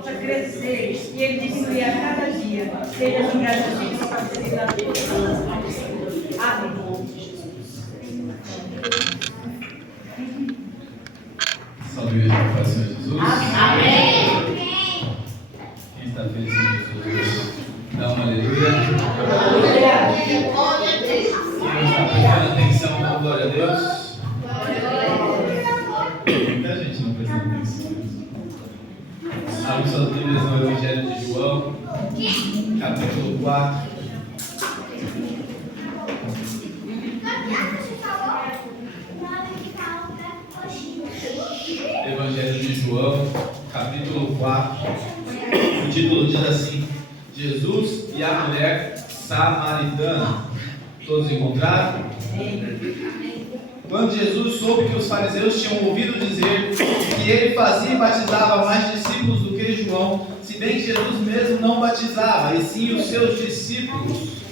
possa crescer e ele diminuir a cada dia. Seja assim, graças a Deus, para a todos. Amém. Salve a igreja da paz do Senhor Jesus. Amém. Quem está feliz com Jesus, dá uma aleluia. Quem não está prestando atenção, dá glória a Deus. Muita gente não presta atenção. Abra suas Bíblias no Evangelho de João, capítulo 4. Evangelho de João, capítulo 4. O título diz assim: Jesus e a mulher samaritana. Todos encontraram? Quando Jesus soube que os fariseus tinham ouvido dizer que ele fazia e batizava mais discípulos do que João, se bem que Jesus mesmo não batizava, e sim os seus discípulos,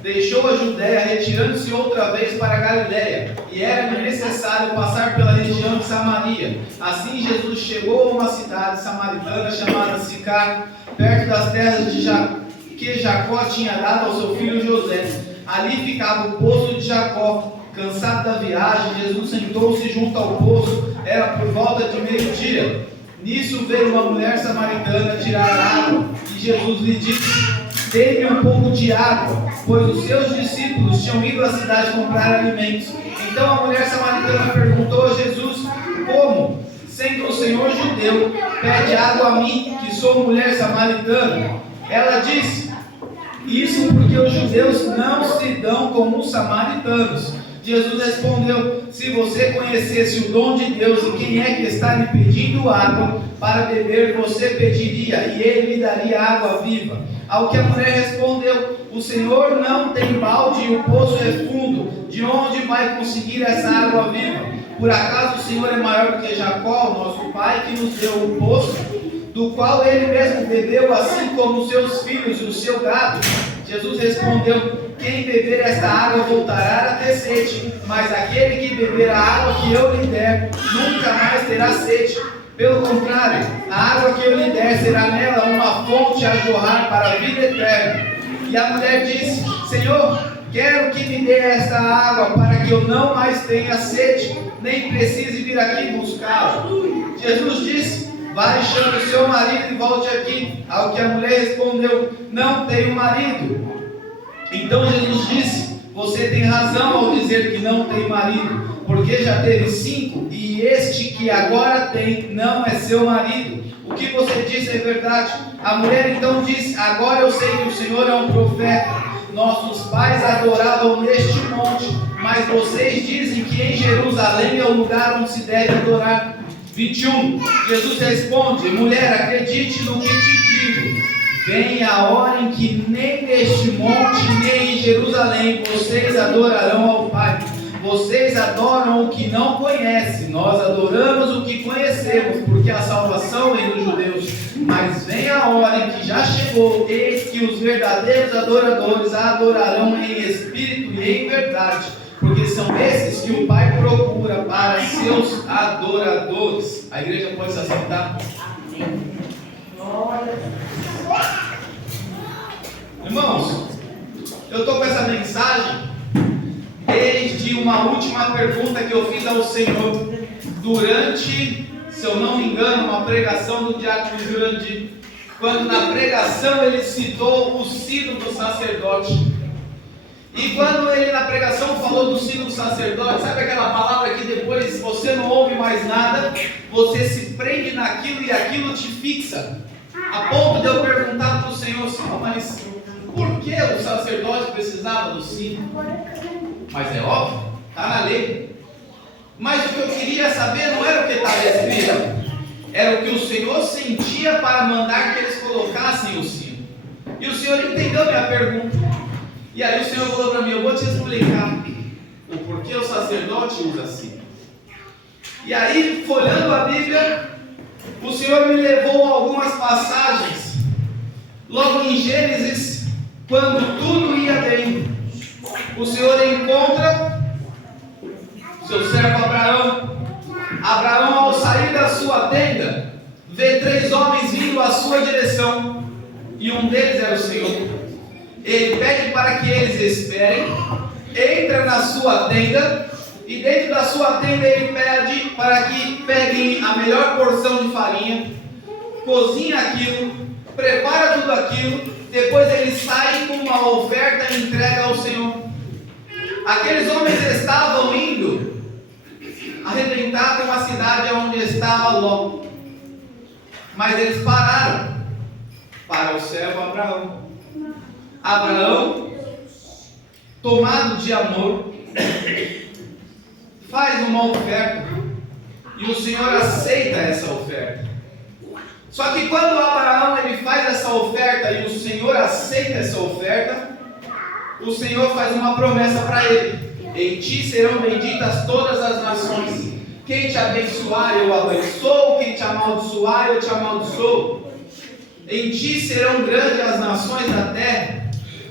deixou a Judéia, retirando-se outra vez para a Galiléia, e era-lhe necessário passar pela região de Samaria. Assim Jesus chegou a uma cidade samaritana chamada Sicar, perto das terras que Jacó tinha dado ao seu filho José. Ali ficava o poço de Jacó. Cansado da viagem, Jesus sentou-se junto ao poço. Era por volta de meio-dia. Nisso veio uma mulher samaritana tirar água, e Jesus lhe disse: dê-me um pouco de água, pois os seus discípulos tinham ido à cidade comprar alimentos. Então a mulher samaritana perguntou a Jesus: como, sendo o Senhor judeu, pede água a mim, que sou mulher samaritana? Ela disse: isso porque os judeus não se dão como os samaritanos. Jesus respondeu: se você conhecesse o dom de Deus e quem é que está lhe pedindo água para beber, você pediria e ele lhe daria água viva. Ao que a mulher respondeu: o Senhor não tem balde e o poço é fundo. De onde vai conseguir essa água viva? Por acaso o Senhor é maior do que Jacó, nosso pai, que nos deu o poço, do qual ele mesmo bebeu, assim como os seus filhos e o seu gado? Jesus respondeu: quem beber esta água voltará a ter sede, mas aquele que beber a água que eu lhe der, nunca mais terá sede. Pelo contrário, a água que eu lhe der será nela uma fonte a jorrar para a vida eterna. E a mulher disse: Senhor, quero que me dê esta água para que eu não mais tenha sede, nem precise vir aqui buscá-la. Jesus disse: vai, chame o seu marido e volte aqui. Ao que a mulher respondeu: não tenho marido. Então Jesus disse: você tem razão ao dizer que não tem marido, porque já teve 5, e este que agora tem não é seu marido. O que você disse é verdade. A mulher então disse: agora eu sei que o Senhor é um profeta. Nossos pais adoravam neste monte, mas vocês dizem que em Jerusalém é o lugar onde se deve adorar. 21. Jesus responde: mulher, acredite no que te digo. Vem a hora em que nem neste monte, nem em Jerusalém vocês adorarão ao Pai. Vocês adoram o que não conhecem, nós adoramos o que conhecemos, porque a salvação vem dos judeus. Mas vem a hora em que já chegou, eis que os verdadeiros adoradores a adorarão em espírito e em verdade, porque são esses que o Pai procura para seus adoradores. A igreja pode se assentar? Irmãos, eu estou com essa mensagem desde uma última pergunta que eu fiz ao Senhor durante, se eu não me engano, uma pregação do diácono Jurandir, quando na pregação ele citou o sino do sacerdote. E quando ele na pregação falou do sino do sacerdote, sabe aquela palavra que depois você não ouve mais nada, você se prende naquilo e aquilo te fixa, a ponto de eu perguntar para o Senhor: Senhor, mas por que o sacerdote precisava do sino? Mas é óbvio, está na lei. Mas o que eu queria saber não era o que estava escrito, era o que o Senhor sentia para mandar que eles colocassem o sino. E o Senhor entendeu minha pergunta. E aí o Senhor falou para mim: eu vou te explicar o porquê o sacerdote usa sino. E aí, folhando a Bíblia, o Senhor me levou a algumas passagens. Logo em Gênesis, quando tudo ia bem, o Senhor encontra seu servo Abraão. Abraão, ao sair da sua tenda, vê 3 homens vindo à sua direção, e um deles era o Senhor. Ele pede para que eles esperem, entra na sua tenda, e dentro da sua tenda ele pede para que peguem a melhor porção de farinha, cozinha aquilo, prepara tudo aquilo, depois ele sai com uma oferta e entrega ao Senhor. Aqueles homens estavam indo arrebentar com a cidade onde estava Ló, mas eles pararam para o servo Abraão. Abraão, tomado de amor, faz uma oferta, e o Senhor aceita essa oferta. Só que quando Abraão ele faz essa oferta e o Senhor aceita essa oferta, o Senhor faz uma promessa para ele: em ti serão benditas todas as nações. Quem te abençoar eu abençoo, quem te amaldiçoar eu te amaldiçoo. Em ti serão grandes as nações da terra.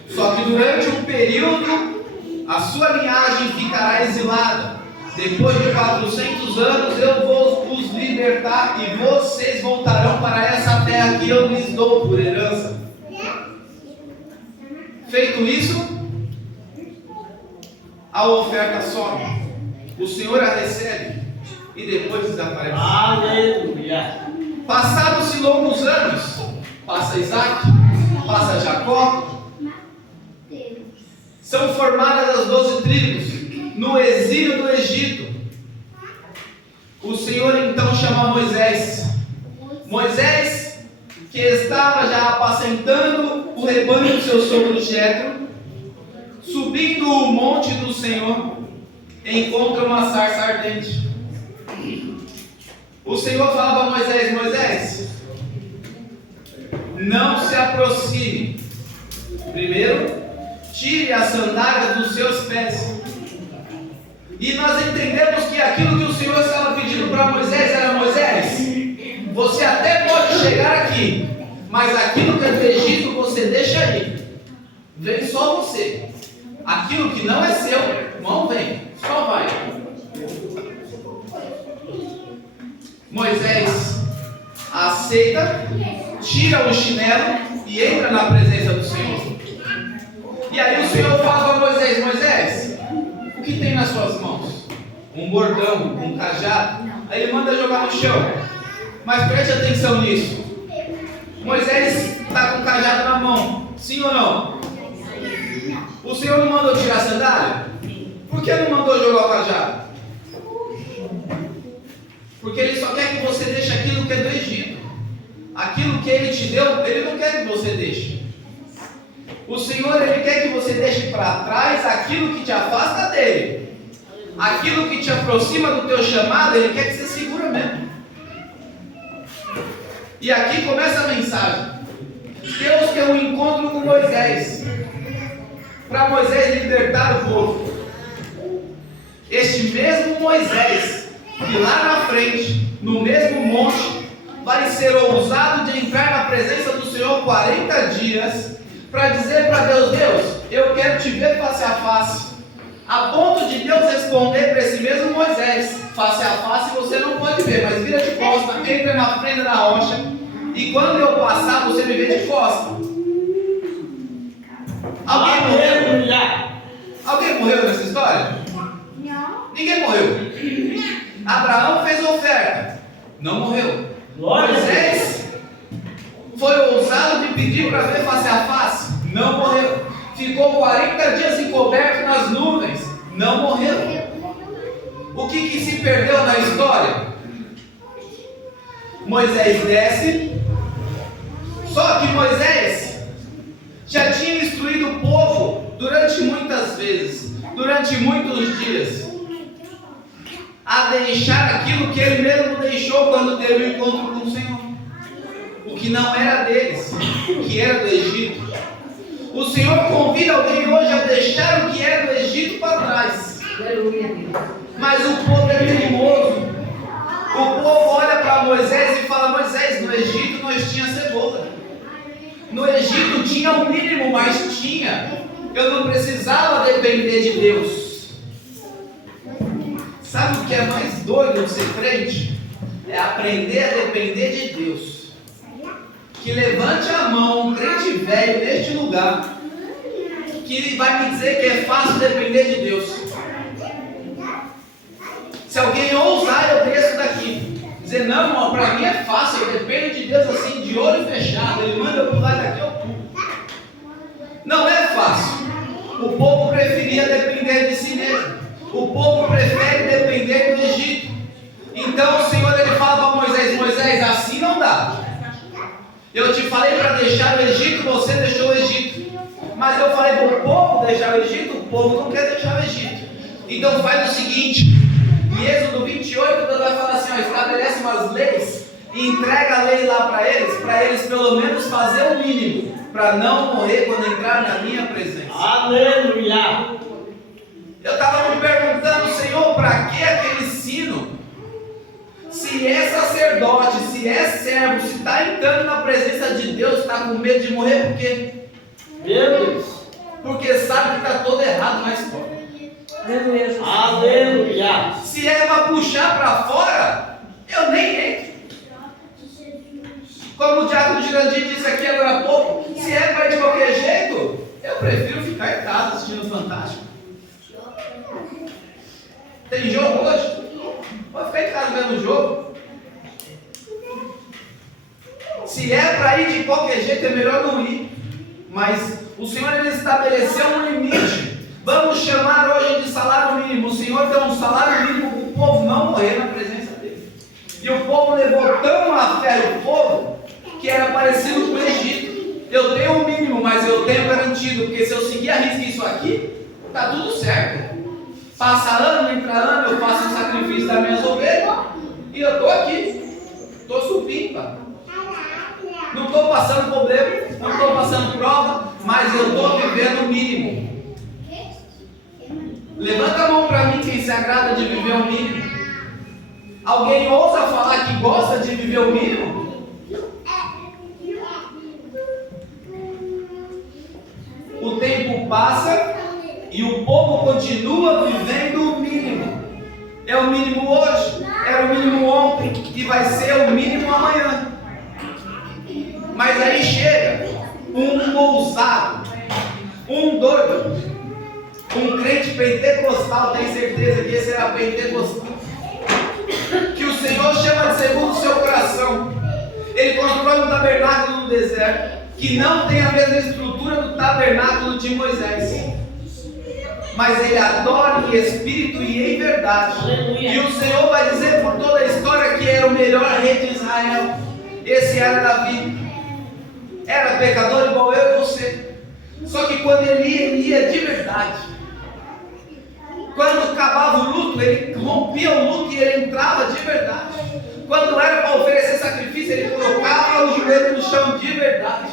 Só que durante um período a sua linhagem ficará exilada. Depois de 400 anos eu vou os libertar e vocês voltarão para essa terra que eu lhes dou por herança. Feito isso, a oferta sobe, o Senhor a recebe e depois desaparece. Aleluia. Passados-se longos anos, passa Isaac, passa Jacó, são formadas as 12 tribos no exílio do Egito. O Senhor então chama Moisés. Moisés, que estava já apacentando o rebanho do seu sogro Jetro, subindo o monte do Senhor, encontra uma sarça ardente. O Senhor fala para Moisés: Moisés, não se aproxime. Primeiro, tire as sandálias dos seus pés. E nós entendemos que aquilo que o Senhor estava pedindo para Moisés era: Moisés, você até pode chegar aqui, mas aquilo que é do Egito você deixa aí. Vem só você. Aquilo que não é seu, não vem, só vai. Moisés aceita, tira o chinelo e entra na presença do Senhor. E aí o Senhor fala para Moisés: Moisés, o que tem nas suas mãos? Um bordão, um cajado. Aí ele manda jogar no chão. Mas preste atenção nisso. Moisés está com o cajado na mão, sim ou não? O Senhor não mandou tirar a sandália? Por que não mandou jogar o cajado? Porque Ele só quer que você deixe aquilo que é do Egito. Aquilo que Ele te deu, Ele não quer que você deixe. O Senhor, Ele quer que você deixe para trás aquilo que te afasta dEle. Aquilo que te aproxima do teu chamado, Ele quer que você segura mesmo. E aqui começa a mensagem. Deus tem um encontro com Moisés, para Moisés libertar o povo. Este mesmo Moisés, que lá na frente, no mesmo monte, vai ser ousado de entrar na presença do Senhor 40 dias, para dizer para Deus: Deus, eu quero te ver face a face. A ponto de Deus responder para esse mesmo Moisés: face a face você não pode ver, mas vira de costa, entra na frente da rocha, e quando eu passar você me vê de costa. Alguém morreu? Alguém morreu nessa história? Não. Ninguém morreu. Abraão fez oferta, não morreu. Moisés foi ousado de pedir para ver face a face, não morreu. Ficou 40 dias encoberto nas nuvens, não morreu. O que se perdeu na história? Moisés desce, só que Moisés já tinha instruído o povo durante muitas vezes, durante muitos dias, a deixar aquilo que ele mesmo deixou quando teve o encontro com o Senhor, o que não era deles, o que era do Egito. O Senhor convida alguém hoje a deixar o que era do Egito para trás. Mas o povo é teimoso. O povo olha para Moisés e fala: Moisés, no Egito nós tinha cebola. No Egito tinha o mínimo, mas tinha. Eu não precisava depender de Deus. Sabe o que é mais doido de ser crente? É é aprender a depender de Deus. Que levante a mão um crente velho neste lugar, que vai me dizer que é fácil depender de Deus. Se alguém ousar, eu desço daqui. Dizer, não, irmão, para mim é fácil, eu dependo de Deus assim, de olho fechado. Ele manda eu pular daqui, eu pulo. Não é fácil. O povo preferia depender de si mesmo. O povo prefere depender do Egito. Então o Senhor ele fala para Moisés, Moisés, assim não dá. Eu te falei para deixar o Egito, você deixou o Egito. Mas eu falei para o povo deixar o Egito, o povo não quer deixar o Egito. Então faz o seguinte, em Êxodo 28, Deus vai falar assim, ó, estabelece umas leis e entrega a lei lá para eles pelo menos fazer o mínimo, para não morrer quando entrar na minha presença. Aleluia! Eu estava me perguntando, Senhor, para que aquele sino? Se é sacerdote, se é servo, se está entrando na presença de Deus, está com medo de morrer, por quê? Meu Deus! Porque sabe que está todo errado na história. Aleluia! Se é para puxar para fora, eu nem entro. Como o Diácono Girandir disse aqui agora há pouco, se é para ir de qualquer jeito, eu prefiro ficar em casa assistindo Fantástico. Tem jogo hoje? Pode ficar em casa vendo o jogo. Se é para ir de qualquer jeito, é melhor não ir. Mas o Senhor ele estabeleceu um limite. Vamos chamar hoje de salário mínimo. O Senhor deu um salário mínimo para o povo não morrer na presença dele. E o povo levou tão a fé o povo que era parecido com o Egito. Eu tenho o mínimo, mas eu tenho garantido, porque se eu seguir a risca isso aqui, está tudo certo. Passa ano, entra ano, eu faço o sacrifício das minhas ovelhas e eu estou aqui, estou supimpa. Não estou passando problema, não estou passando prova, mas eu estou vivendo o mínimo. Levanta a mão para mim quem se agrada de viver o mínimo. Alguém ousa falar que gosta de viver o mínimo? O tempo passa e o povo continua vivendo o mínimo. É o mínimo hoje, era o mínimo ontem e vai ser o mínimo amanhã. Mas aí chega um ousado, um doido, um crente pentecostal, tem certeza que esse era pentecostal, que o Senhor chama de segundo o seu coração. Ele constrói um tabernáculo no deserto, que não tem a mesma estrutura do tabernáculo de Moisés, mas ele adora em espírito e em verdade. E o Senhor vai dizer por toda a história que era o melhor rei de Israel. Esse era Davi. Era pecador igual eu e você. Só que quando ele ia de verdade. Quando acabava o luto, ele rompia o luto e ele entrava de verdade. Quando era para oferecer sacrifício, ele colocava o joelho no chão de verdade.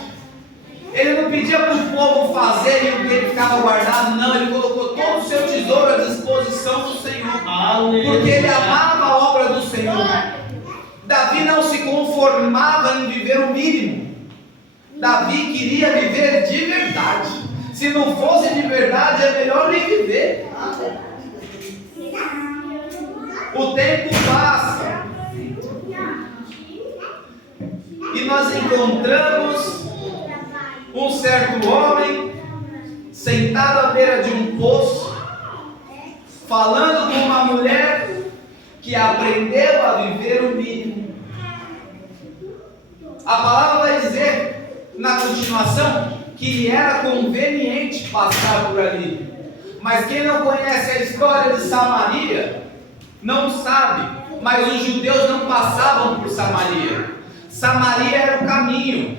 Ele não pedia para o povo fazer e o que ele ficava guardado, não. Ele colocou todo o seu tesouro à disposição do Senhor. Porque ele amava a obra do Senhor. Davi não se conformava em viver o mínimo. Davi queria viver de verdade. Se não fosse de verdade, é melhor nem viver. O tempo passa e nós encontramos um certo homem sentado à beira de um poço, falando com uma mulher que aprendeu a viver o mínimo. A palavra vai dizer na continuação que era conveniente passar por ali. Mas quem não conhece a história de Samaria não sabe, mas os judeus não passavam por Samaria. Samaria era o caminho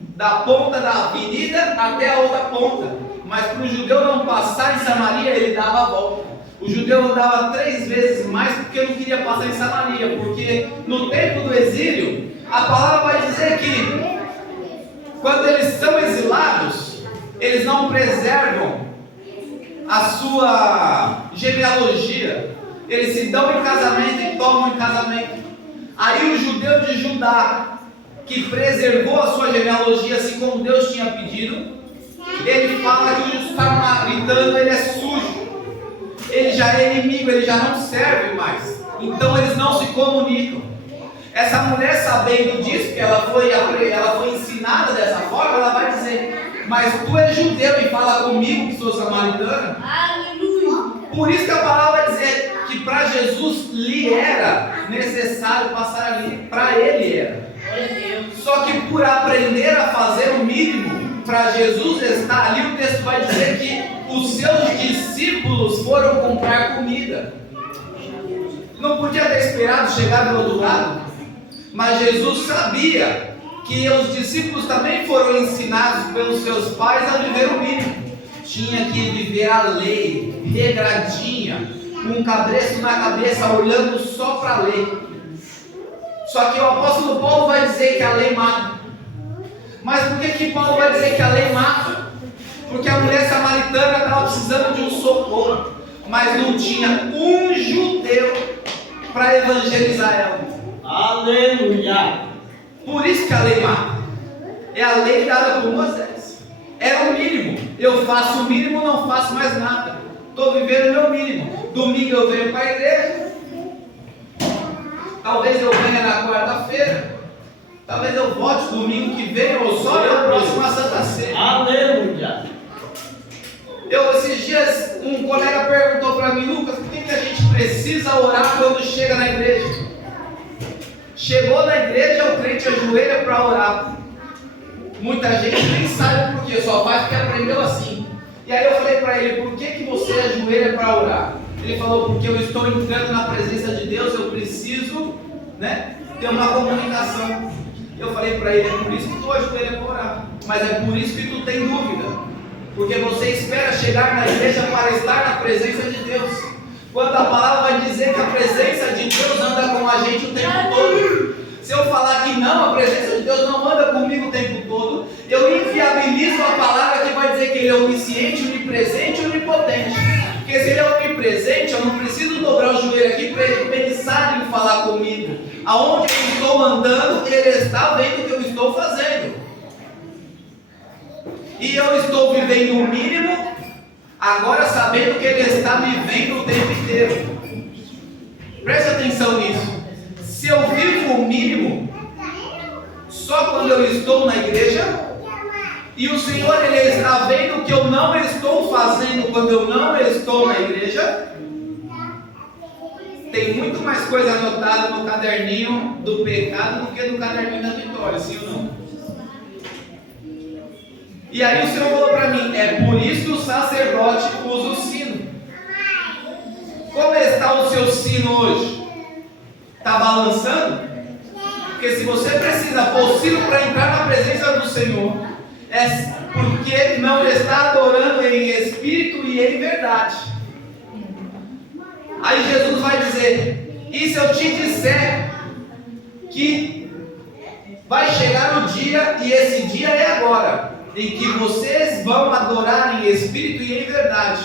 da ponta da avenida até a outra ponta, mas para o judeu não passar em Samaria, ele dava a volta. O judeu andava 3 vezes mais porque não queria passar em Samaria, porque no tempo do exílio, a palavra vai dizer que quando eles são exilados, eles não preservam a sua genealogia, eles se dão em casamento e tomam em casamento. Aí o judeu de Judá, que preservou a sua genealogia assim como Deus tinha pedido, ele fala que o samaritano ele é sujo, ele já é inimigo, ele já não serve mais. Então eles não se comunicam. Essa mulher, sabendo disso, que ela foi ensinada dessa forma, ela vai dizer: mas tu és judeu e fala comigo que sou samaritana? Aleluia. Por isso que a palavra vai dizer que para Jesus lhe era necessário passar ali. Para ele era. Só que por aprender a fazer o mínimo, para Jesus estar ali, o texto vai dizer que os seus discípulos foram comprar comida. Não podia ter esperado chegar do outro lado, mas Jesus sabia que os discípulos também foram ensinados pelos seus pais a viver o mínimo. Tinha que viver a lei, regradinha, com um cabresto na cabeça, olhando só para a lei. Só que o apóstolo Paulo vai dizer que a lei mata. Mas por que Paulo vai dizer que a lei mata? Porque a mulher samaritana estava precisando de um socorro, mas não tinha um judeu para evangelizar ela. Aleluia. Por isso que a lei mata. É a lei dada por Moisés. Era o mínimo. Eu faço o mínimo, não faço mais nada. Estou vivendo o meu mínimo. Domingo eu venho para a igreja. Talvez eu venha na quarta-feira. Talvez eu volte domingo que vem ou só na próxima Santa Ceia. Aleluia. Esses dias um colega perguntou para mim: Lucas, por que a gente precisa orar quando chega na igreja? Chegou na igreja, o crente ajoelha para orar. Muita gente nem sabe por quê, só faz porque aprendeu assim. E aí eu falei para ele: por que você ajoelha para orar? Ele falou: porque eu estou entrando na presença de Deus, eu preciso, ter uma comunicação. Eu falei para ele: é por isso que tu ajoelha para orar, mas é por isso que tu tem dúvida. Porque você espera chegar na igreja para estar na presença de Deus, quando a palavra vai dizer que a presença de Deus anda com a gente o tempo todo. Se eu falar que não, a presença de Deus não anda comigo o tempo todo, eu inviabilizo a palavra que vai dizer que Ele é onisciente, onipresente e onipotente. Porque se Ele é onipresente, eu não preciso dobrar o joelho aqui para Ele pensar em falar comigo. Aonde eu estou andando, Ele está vendo o que eu estou fazendo. E eu estou vivendo o mínimo, agora sabendo que Ele está me vendo o tempo inteiro. Preste atenção nisso. Se eu vivo o mínimo só quando eu estou na igreja, e o Senhor Ele está vendo o que eu não estou fazendo quando eu não estou na igreja, tem muito mais coisa anotada no caderninho do pecado do que no caderninho da vitória, sim ou não? E aí o Senhor falou para mim: é por isso que o sacerdote usa o sino. Como está o seu sino hoje? Está balançando? Porque se você precisa pôr o sino para entrar na presença do Senhor, é porque não está adorando em espírito e em verdade. Aí Jesus vai dizer: e se eu te disser que vai chegar o dia, e esse dia é agora, em que vocês vão adorar em espírito e em verdade.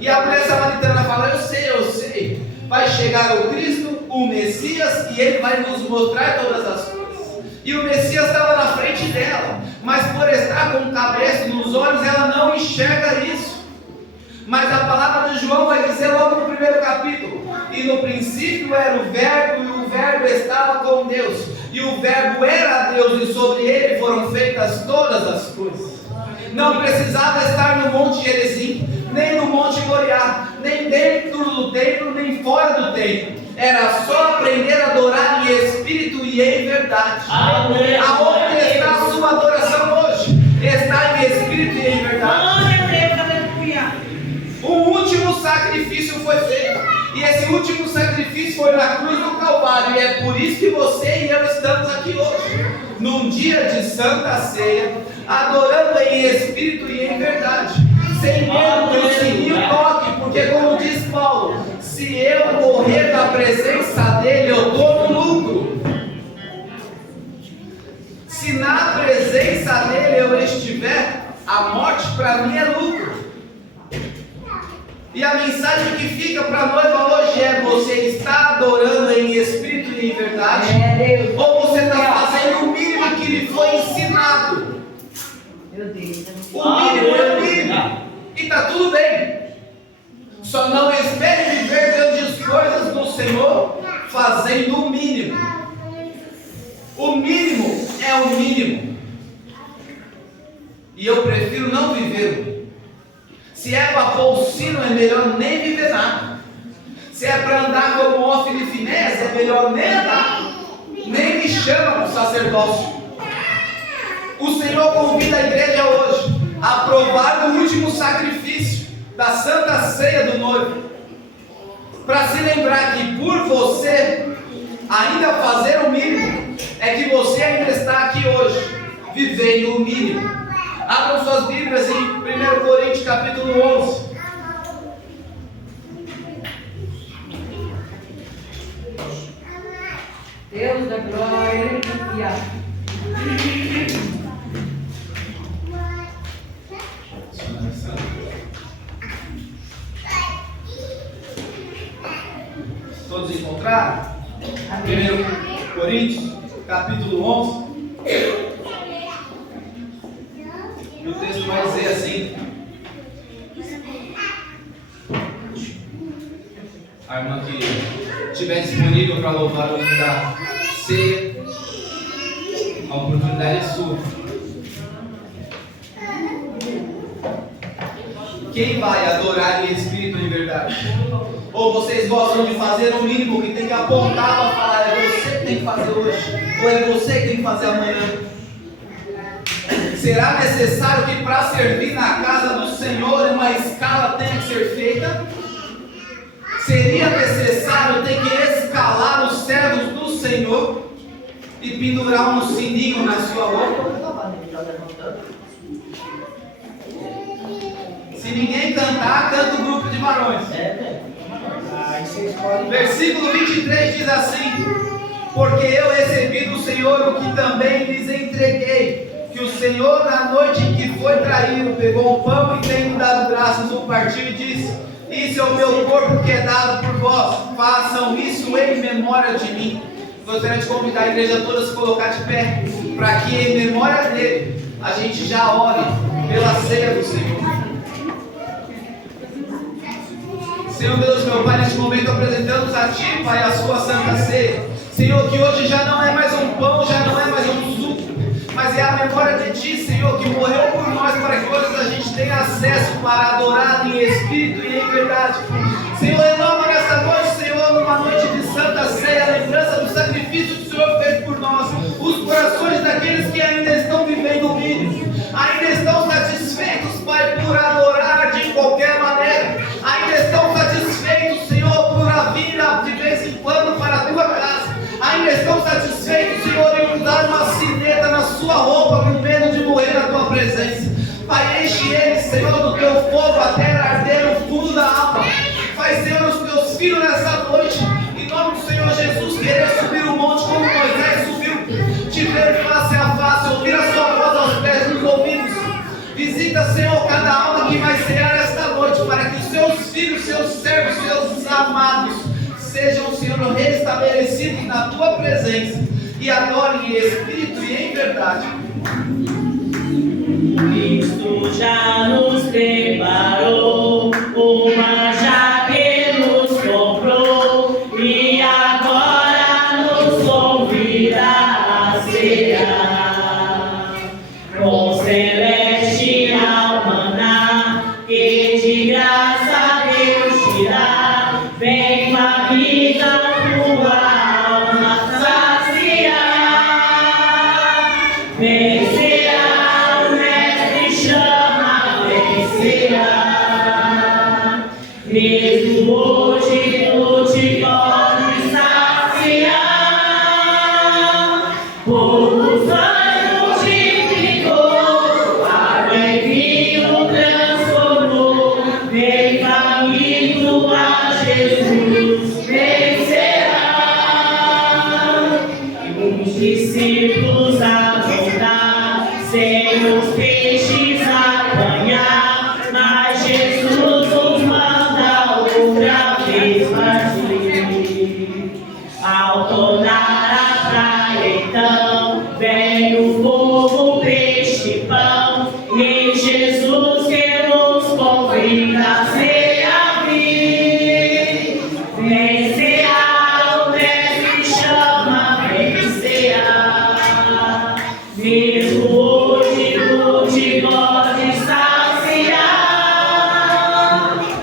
E a mulher samaritana fala: eu sei, vai chegar o Cristo, o Messias, e Ele vai nos mostrar todas as coisas. E o Messias estava na frente dela, mas por estar com um cabresto nos olhos, ela não enxerga isso. Mas a palavra de João vai dizer logo no primeiro capítulo: e no princípio era o Verbo, e o Verbo estava com Deus, e o Verbo era Deus, e sobre Ele foram feitas todas as coisas. Não precisava estar no Monte Gerizim, nem no Monte Moriá, nem dentro do templo, nem fora do templo. Era só aprender a adorar em espírito e em verdade. Aleluia. Aonde está a sua adoração hoje? Está em espírito e em verdade. O último sacrifício foi feito, e esse último sacrifício foi na cruz do Calvário. E é por isso que você e eu estamos aqui hoje, num dia de Santa Ceia, adorando em espírito e em verdade, sem medo que o sininho toque, porque como diz Paulo: se eu morrer na presença dele, eu estou no lucro. Se na presença dele eu estiver, a morte para mim é lucro. E a mensagem que fica para a noiva hoje é: você está adorando em espírito e em verdade? Ou você está fazendo o mínimo que lhe foi ensinado? O mínimo é o mínimo. E está tudo bem. Só não espere viver grandes coisas do Senhor fazendo o mínimo. O mínimo é o mínimo. E eu prefiro não viver. Se é para pôr o sino, é melhor nem viver nada. Se é para andar como Hófine e Finéias, é melhor nem andar. Nem me chama para o sacerdócio. O Senhor convida a igreja hoje a provar o último sacrifício da Santa Ceia do noivo, para se lembrar que por você ainda fazer o mínimo, é que você ainda está aqui hoje, vivendo o mínimo. Abram suas Bíblias em 1 Coríntios capítulo 11. Deus da glória, aleluia. Todos encontraram? 1 Coríntios, capítulo 11. E o texto vai dizer assim: a irmã que estiver disponível para louvar o nome da ceia, a oportunidade é sua. Quem vai adorar em espírito e em verdade? Ou vocês gostam de fazer o mínimo que tem que apontar para falar, é você que tem que fazer hoje, ou é você que tem que fazer amanhã? Será necessário que para servir na casa do Senhor uma escala tenha que ser feita? Seria necessário ter que escalar os servos do Senhor e pendurar um sininho na sua roupa? Se ninguém cantar, canta o grupo de varões. Versículo 23 diz assim: porque eu recebi do Senhor o que também lhes entreguei, que o Senhor na noite em que foi traído, pegou o pão e tendo dado graças, o partiu e disse: isso é o meu corpo que é dado por vós, façam isso em memória de mim. Gostaria de convidar a igreja toda a se colocar de pé, para que em memória dele, a gente já ore pela ceia do Senhor. Senhor Deus, meu Pai, neste momento apresentamos a Ti, Pai, a Sua Santa Ceia. Senhor, que hoje já não é mais um pão, já não é mais um suco, mas é a memória de Ti, Senhor, que morreu por nós, para que hoje a gente tenha acesso para adorar em espírito e em verdade. Senhor, renova nesta noite, Senhor, numa noite de Santa Ceia, a lembrança do sacrifício que o Senhor fez por nós, os corações daqueles que ainda estão vivendo o mínimo, ainda estão satisfeitos, Pai, por adorar de qualquer maneira, ainda estão satisfeitos, Senhor, por a vida de vez em quando para a Tua casa, ainda estão satisfeitos, Senhor, em usar uma sineta na sua roupa com medo de morrer na Tua presença. Pai, enche eles, Senhor, do Teu fogo até arder no fundo da alma. Pai, Senhor, os Teus filhos nessa noite, em nome do Senhor Jesus, querer subir o monte como Moisés subiu, te ver face a face, ouvir a Sua voz aos pés dos ouvidos. Visita, Senhor, cada alma que vai cear esta noite, para que os Seus filhos, Seus servos, Seus amados sejam, Senhor, restabelecidos na Tua presença e adorem em espírito e em verdade. Cristo já nos preparou uma já que nos comprou e agora nos convida a cear com celestial maná que de graça Deus te dá. Vem com a vida tua alma saciar. Vencerá, o mestre chama, vencerá. Mesmo hoje tu te pode saciar. Poucos anos multiplicou, água em vinho transformou. Vem faminto a Jesus, vencerá. E os discípulos a voltar, sem os peixes apanhar, mas Jesus nos manda outra vez partir. Ao tornar a praia, então, vem o fogo, peixe e pão, e Jesus que nos convida a se abrir. Vem cear, o mestre Mesmo hoje tu te pode saciar.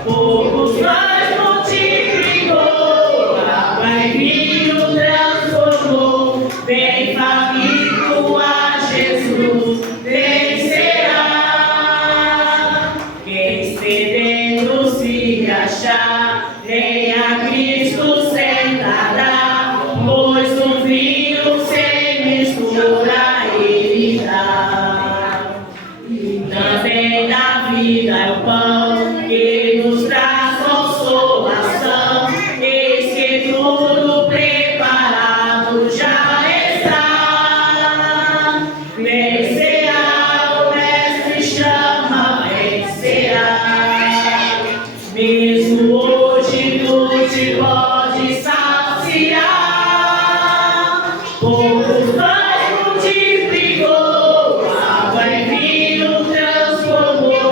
Poucos pães multiplicou, água e vinho transformou. Vem faminto a Jesus, vencerá. Quem sedento se achar, venha a Cristo sentará, pois o vinho sem mistura ele dá. E também da vida é o pão que nos traz consolação. Eis que tudo preparado já está. Vencerá, o Mestre chama, vencerá. Mesmo hoje tu te pode saciar. Poucos pães multiplicou, água e vinho transformou.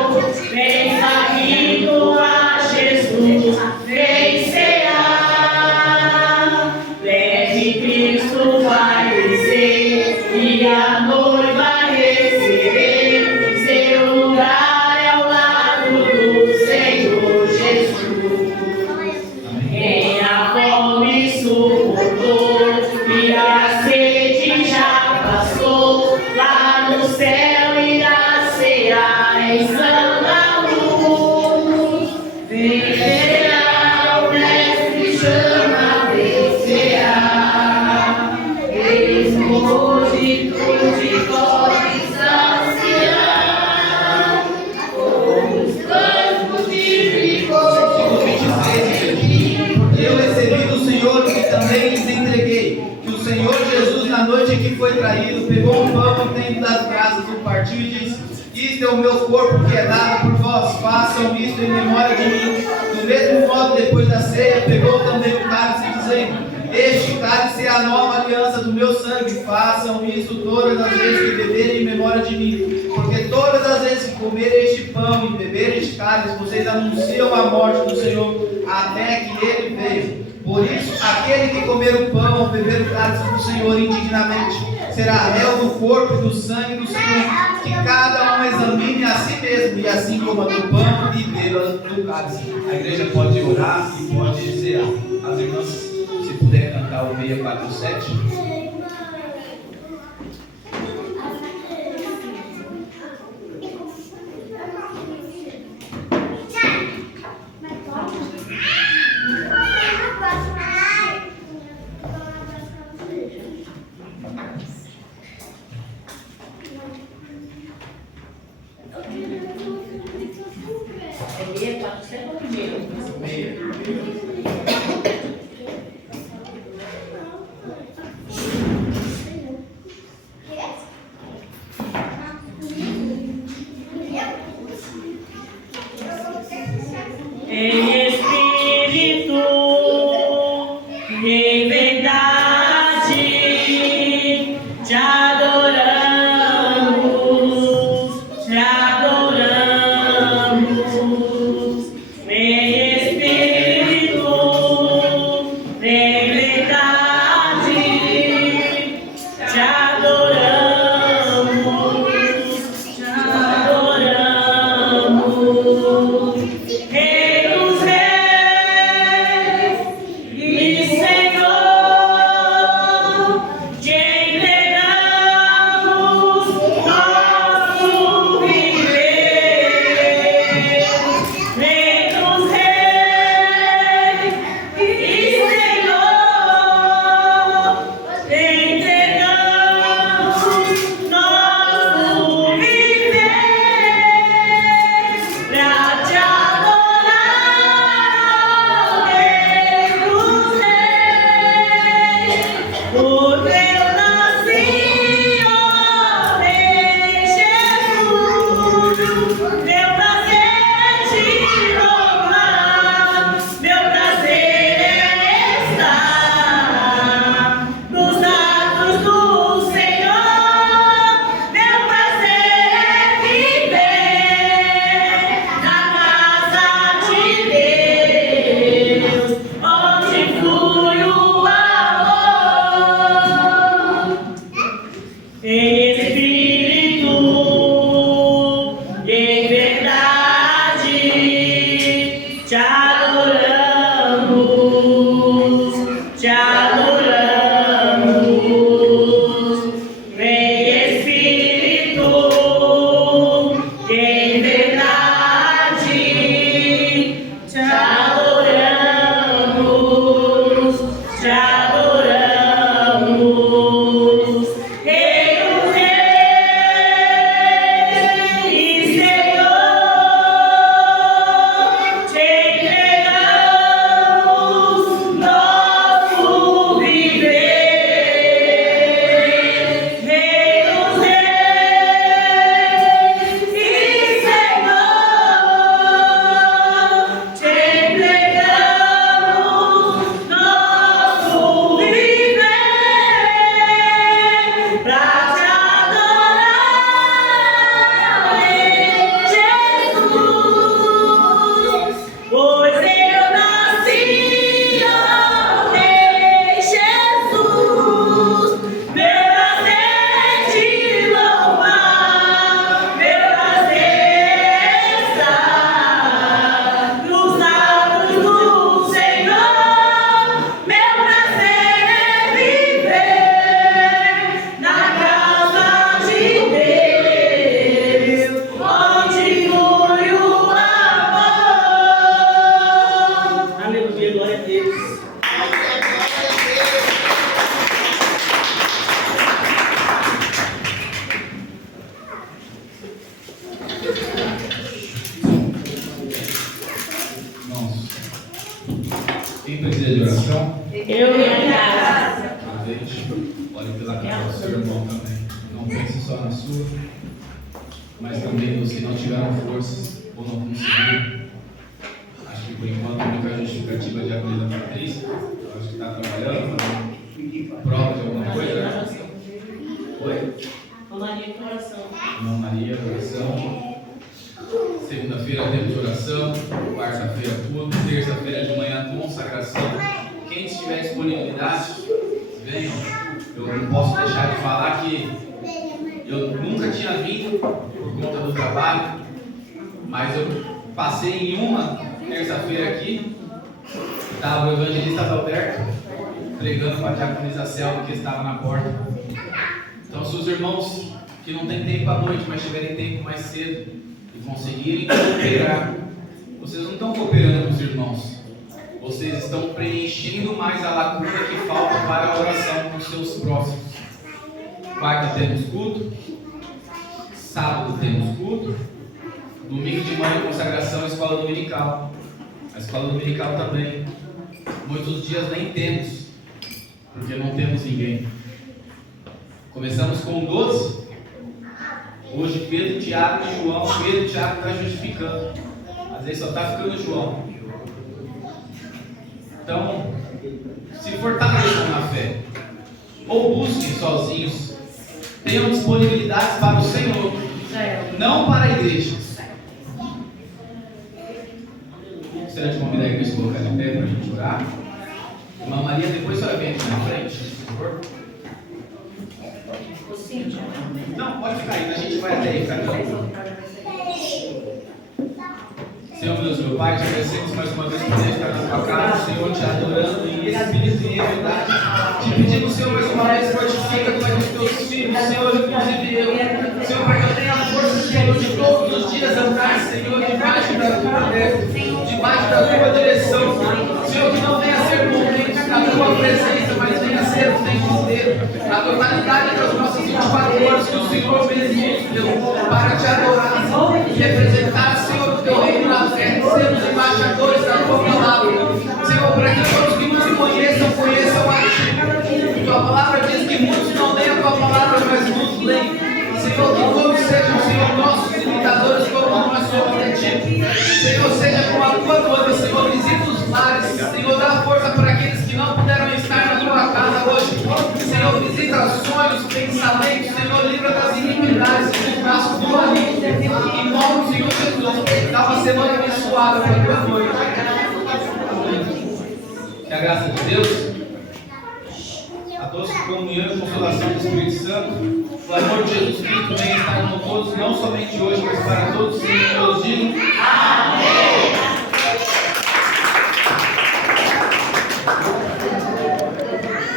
Vem faminto a Jesus, vencerá. Leve Cristo vai descer e a noiva receber. Seu lugar é ao lado do Senhor Jesus. Quem a fome suportou e a sede já passou, lá no céu irá cear em santa luz. Vencerá, o Mestre chama, vencerá. Mesmo hoje tu te pode saciar. Os pães multiplicou. Eu recebi do Senhor que também lhes entreguei, que o Senhor Jesus, na noite em que foi traído, pegou um pão e tendo das graças, o partiu e disse: isto é o meu corpo que é dado por vós, façam isto em memória de mim. Do mesmo modo, depois da ceia, pegou também o cálice, dizendo: este cálice é a nova aliança do meu sangue, façam isso todas as vezes que beberem em memória de mim. Porque todas as vezes que comerem este pão e beberem este cálice, vocês anunciam a morte do Senhor até que ele venha. Por isso, aquele que comer o pão ou beber o cálice do Senhor indignamente será réu do corpo e do sangue do Senhor. Que cada um examine a si mesmo, e assim coma do pão e beba do cálice. A igreja pode orar e pode cear. As irmãs, se puder cantar o 647. espírito e em verdade te adoramos, te adoramos. Vem espírito e em verdade te adoramos, te adoramos. Rei dos reis e Senhor, te entregamos nosso viver. Rei dos reis e Senhor, te entregamos nosso viver pra te adorar, Jesus, pois eu nasci, ó Rei Jesus, meu prazer te louvar, meu prazer estar nos atos do Senhor, meu prazer é viver na casa de Deus, onde flui o amor. Aleluia, glória a Deus. Irmãos, quem precisa de oração? Eu e a casa. Gente, olhe pela casa do seu irmão também. Não pense só na sua, mas também os que não tiveram forças ou não conseguiram. Acho que por enquanto a única justificativa de abrir a Patrícia, eu acho que está trabalhando, fazendo prova de alguma coisa. Oi? Maria, coração. Irmã Maria, oração. Segunda-feira temos oração. Quarta-feira culto. Terça-feira de manhã consagração. Quem tiver disponibilidade, venham. Eu não posso deixar de falar que eu nunca tinha vindo por conta do trabalho, mas eu passei em uma terça-feira aqui. Estava o evangelista Alberto pregando para a diaconisa Selma, que estava na porta. Então, se os irmãos que não têm tempo à noite, mas tiverem tempo mais cedo e conseguirem cooperar, vocês não estão cooperando com os irmãos, vocês estão preenchendo mais a lacuna que falta para a oração com os seus próximos. Quarta temos culto, sábado temos culto, domingo de manhã consagração, escola dominical. A escola dominical também. Muitos dias nem temos, porque não temos ninguém. Começamos com 12. Hoje Pedro, Tiago e João. Pedro e Tiago está justificando. Às vezes só está ficando João. Então, se fortaleçam na fé. Ou busquem sozinhos. Tenham disponibilidade para o Senhor, não para a igreja. Gostaria de convidar a igreja a colocar de pé para a gente orar. Irmã Maria, depois a senhora vem aqui na frente, por favor. Não, pode ficar aí, a gente vai até aí, Senhor, meu Deus, meu Pai, te agradecemos mais uma vez por poder estar na tua casa, Senhor, te adorando em espírito e em verdade. Te pedimos, Senhor, mais uma vez, fortifica tu os teus filhos, Senhor, inclusive eu. Senhor, para que eu tenha força, Senhor, de todos os dias andar, Senhor, debaixo da tua direção. Senhor, que não venha a ser momentos na tua presença, mas venha a ser o tempo inteiro. A totalidade das nossas 24 horas que o Senhor mesmo deu para te adorar e representar, Senhor, o teu reino na terra, sermos embaixadores da tua palavra. Senhor, para que todos que nos conheçam, conheçam a ti. Tua palavra diz que muitos não leem a tua palavra, mas muitos leem. Senhor, que todos sejam, Senhor, nossos imitadores como nós somos de ti. Senhor, seja com a tua noiva, Senhor, visita os lares. Senhor, dá força para aqueles que não puderam estar na tua casa hoje. Senhor, visita sonhos, pensamentos. Senhor, livra das iniquidades, dos braços do maligno. Em nome do Senhor Jesus, dá uma semana abençoada para a tua noiva. Que a graça de Deus, a doce comunhão e consolação do Espírito Santo, o amor de Jesus Cristo venha estar com todos, não somente hoje, mas para todos sempre. Todos digam.